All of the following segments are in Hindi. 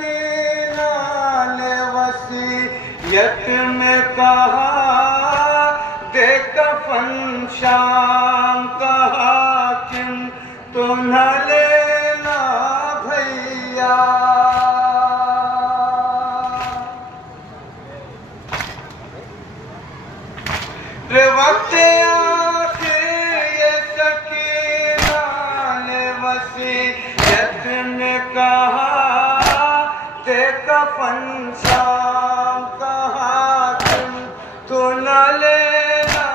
सकीना ने वसीयत में कहा दे कफन शाम का हाकिम तो न लेना भैया। रे वक्त आखिर ये सकीना ने वसीयत में कहा दे कफन शाम का हाकिम तो न लेना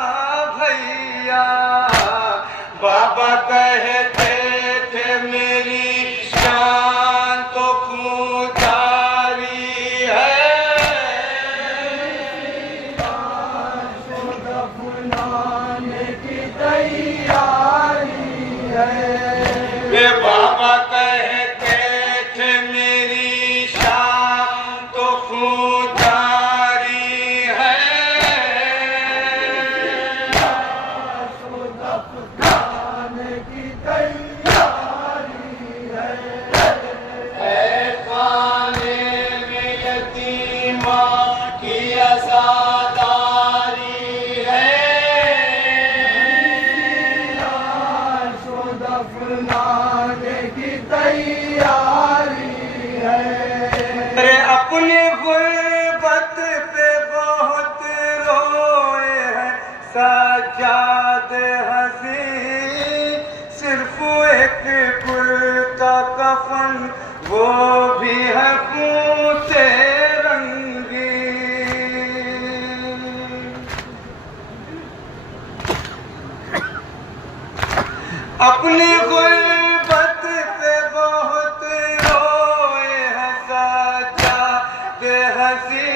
भैया। बाबा कहते थे मेरी शान तो खूंजारी है, दफनाने की तैयारी है। वे बाबा कहते थे मेरी शान तो खूंजारी है, दफनाने की तैयारी है। खाने में यतीमा की आज़ादारी है, दफनाने की तैयारी है। अरे अपनी गुर्बत पे बहुत रोए हैं सज्जाद हसी, सिर्फ एक कुर्ता कफन वो भी है खून से रंगी। अपनी गुर्बत पे बहुत रोए हैं सज्जाद हसी,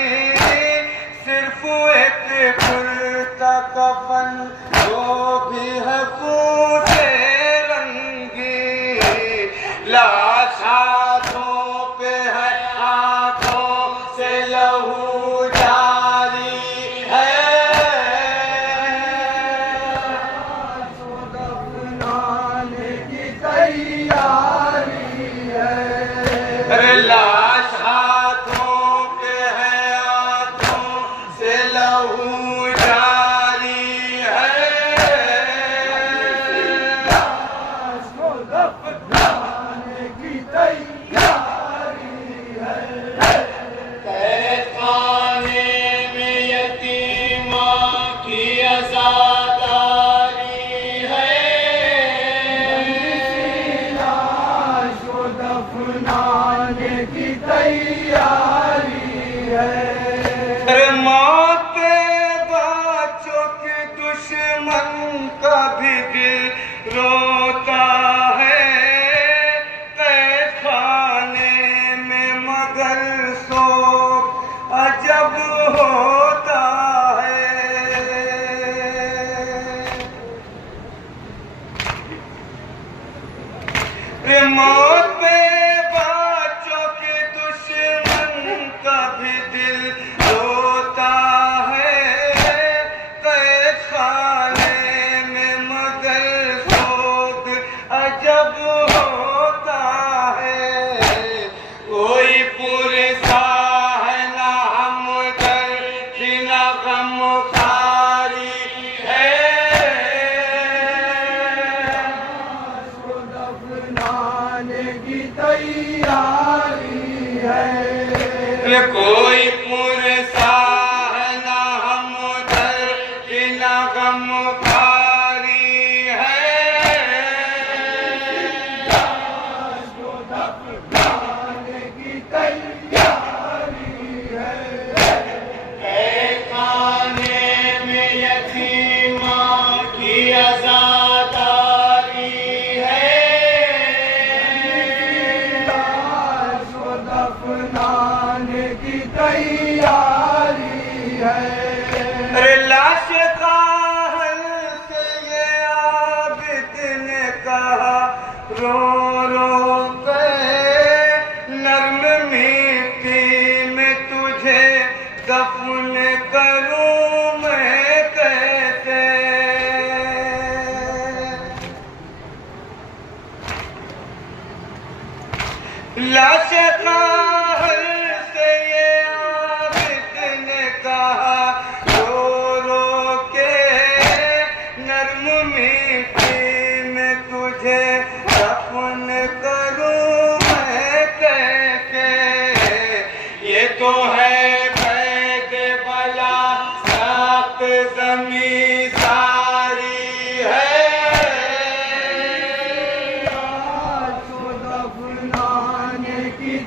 सिर्फ एक कुर्ता कफन वो भी है खून से रंगी। लाश हाथों पे है आंखों से लहू जारी है, दफनाने की तैयारी है। अरे लाश हाथों पे है आंखों से लहू जारी है, दफनाने की तैयारी है। खाने में यतीमा की आज़ादारी है, दफनाने की तैयारी है। अरे मौत पे बच्चों के दुश्मन का भी दिल रोता है, खाने में मगर शोक अजब होता है। रे मौत पे बच्चों के दुश्मन का भी दिल रोता है, खाने में मगर शोक अजब होता है। कोई पुरसा है ना हमदर्द ना गमखारी है, दफनाने की तैयारी है। कोई पुरसा है ना हमदर्द ना गमखारी है, दफनाने की तैयारी है। खाने में यतीमा की आज़ादारी है, दफनाने की तैयारी है। अरे लाश का हल से ये आबिद ने कहा रो रो के, नर्म मिट्टी में तुझे दफन करूं मैं कैसे। लाश का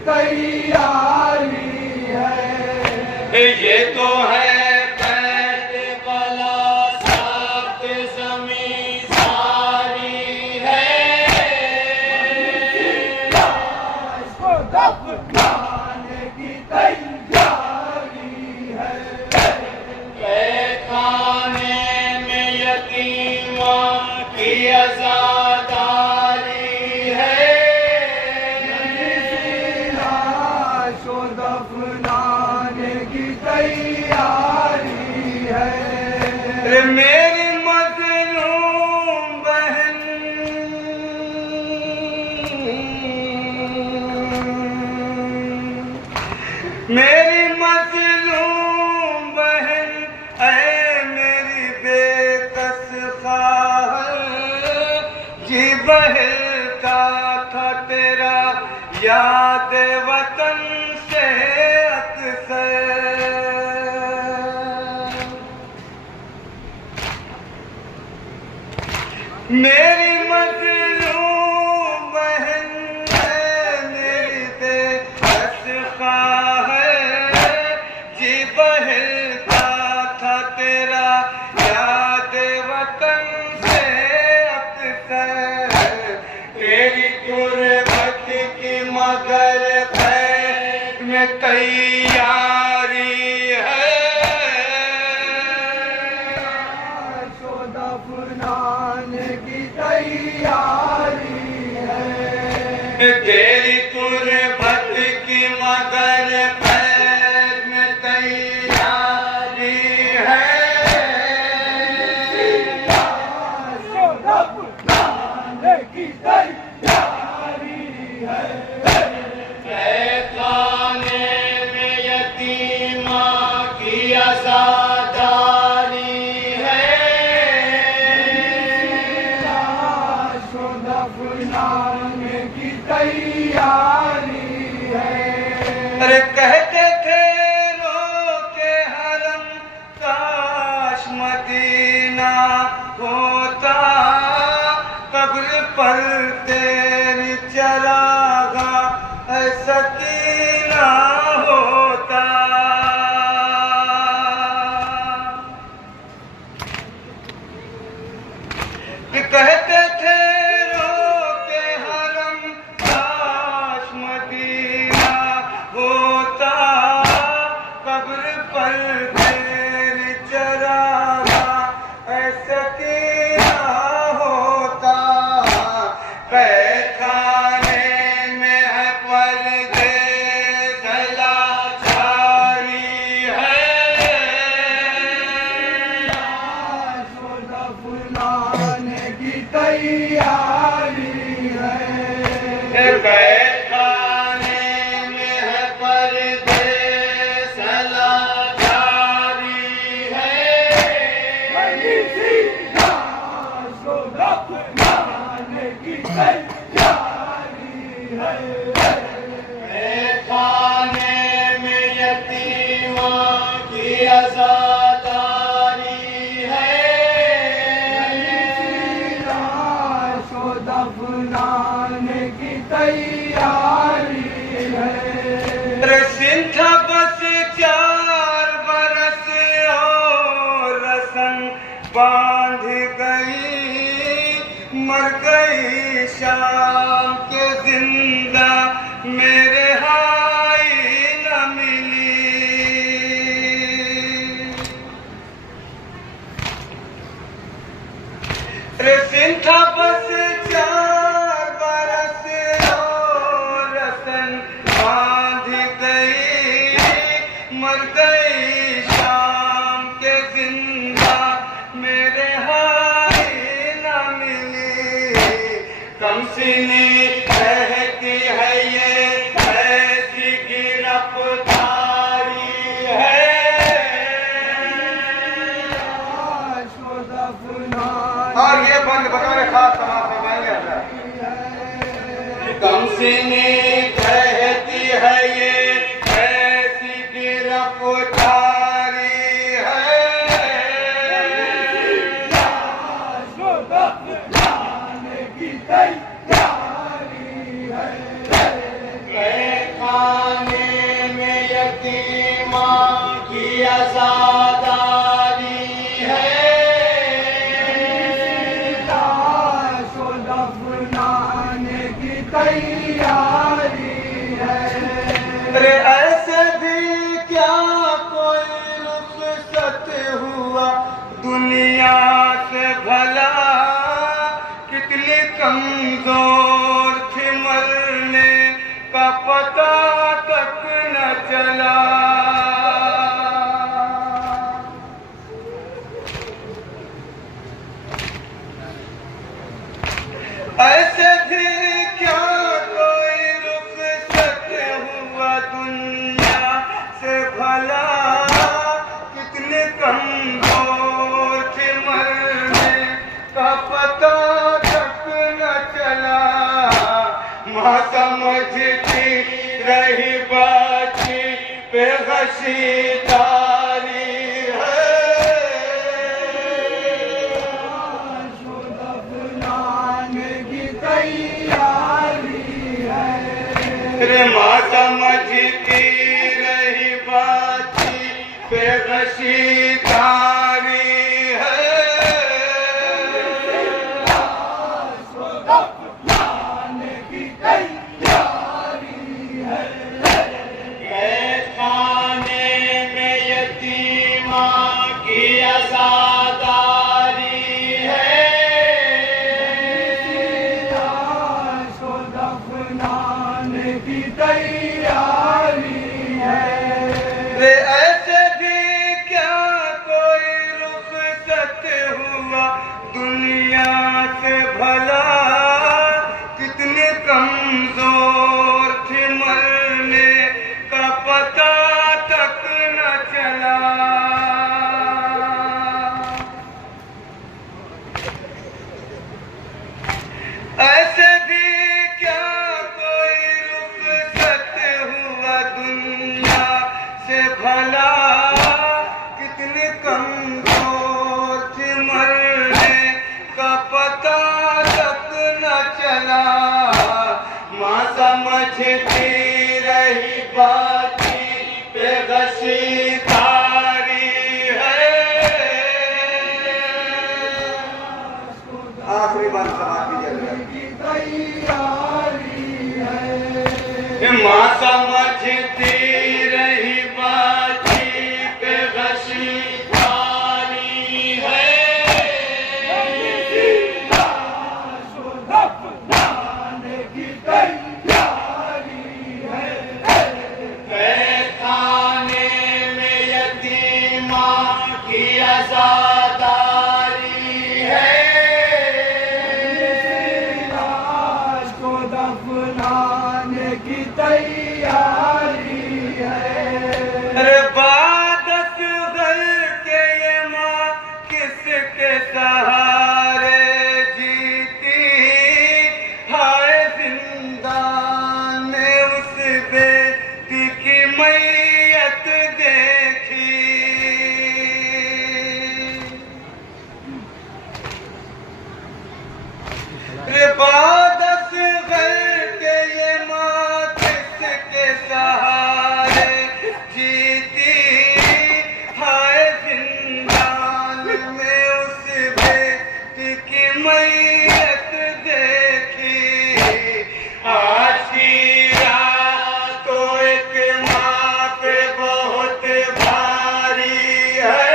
तैयारी है। ये तो है पैट बला सात ज़मीं सारी है। लाश को दफनाने की तैयारी है। खाने में यतीमा की आज़ादारी है। लाश को दफनाने की तैयारी है। मेरी मज़लूम बहन, मेरी मज़लूम बहन, ऐ मेरी बेकस ख्वाहिश, जी बहलता था तेरा याद वतन से अक्सर। मेरी मज़लूम बहन है, मेरी बेकस ख्वाहिश, जी बहलता था तेरा याद वतन से अक्सर। तेरी गुर्बत की मगर खैर में तैयारी है। दफनाने की तैयारी है। तेरी गुर्बत की मगर खैर में तैयारी है। दफनाने की तैयारी है। खाने में यतीमा की आज़ादारी है। दफनाने की तैयारी है। अरे कहते थे रोके हरम काश मदीना होता, कब्र पर तेरी चरागा है सकीना होता। कहते थे रोके हरम काश मदीना होता, कब्र पर तेरी चरागा है सकीना होता। खाने में है परदेस लाचारी है। लाश को दफनाने की तैयारी है। खाने में है परदेस लाचारी है। लाश को दफनाने की तैयारी है। खाने में यतीमा की आज़ादारी है। लाश को दफनाने की तैयारी है। सिंथा बस 4 बरस और रसन बांध गई, मर गई शाम के जिंदा मेरे हाय न मिली। सिंथा बस 4 बरस और रसन बांध गई, मर गई शाम के जिंदा मेरे हाय न मिली। कमसिनी कहती है ये ऐसी गिरफ्तारी है। और ये बंद बतौर खास समाज फरमाएंगे। कमसिनी कहती है ये ऐसी गिरफ्तारी है। की तैयारी है। अरे ऐसे भी क्या कोई रुखसत हुआ दुनिया से भला, कितनी कमजोर थी मरने का पता तक न चला। ऐसे भी क्या कोई रुखसत हुआ दुनिया से भला, कितने कमजोर थे मरने का पता तक न चला। माँ समझती रही बाची पे गशीदारी रे। माँ समझती रही बाची पे गशीदारी है। मैं खाने में यतीमा की आज़ादारी है। रे ऐसे भी क्या कोई रुखसत हुआ दुनिया से भला, कितने कमजोर थे मरने का पता तक न चला। ऐसे भी क्या कोई रुखसत हुआ दुनिया से भला, कितने कमजोर थे मरने का पता तक न चला। माँ समझती रही बाती पे गशीदारी है। आखिरी बार समाप्ति माँ समझती रही बाजी पे गशीदारी है। खाने में यतीमा की आज़ादारी है। अरे बादस घर के ये माँ किसके सहारे जीती, हाय जिंदान में उस बेटी की मैयत देखी। अरे बादस घर के ये माँ किसके सहारे जीती, हाय जिंदान में उस बेटी की मैयत देखी। आज की रात तो एक माँ पे बहुत भारी है।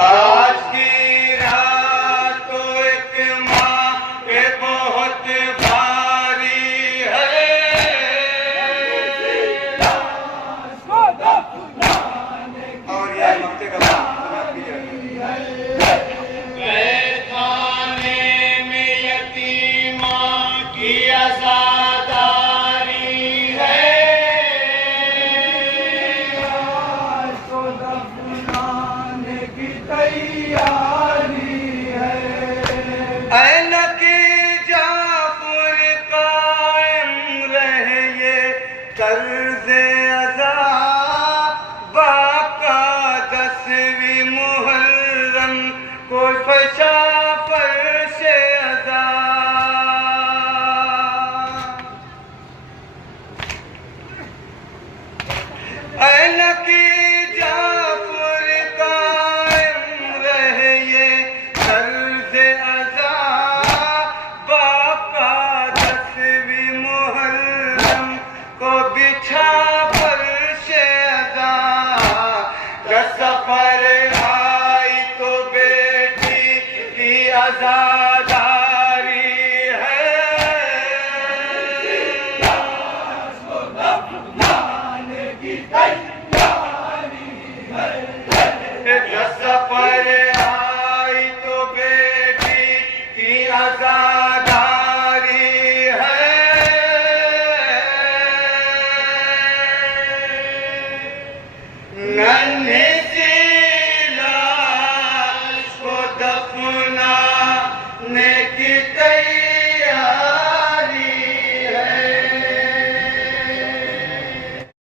आज की रात तो एक माँ पे बहुत भारी है। और यह मक्के का खाने में यतीमा की आज़ादारी है। ऐनकी जाफर कायम रहे ये तर्ज़े अज़ा, बाका 10वीं मुहर्रम को फशा फर्शे अज़ा। ऐनकी जाफर कायम रहे ये रज़ादारी है। की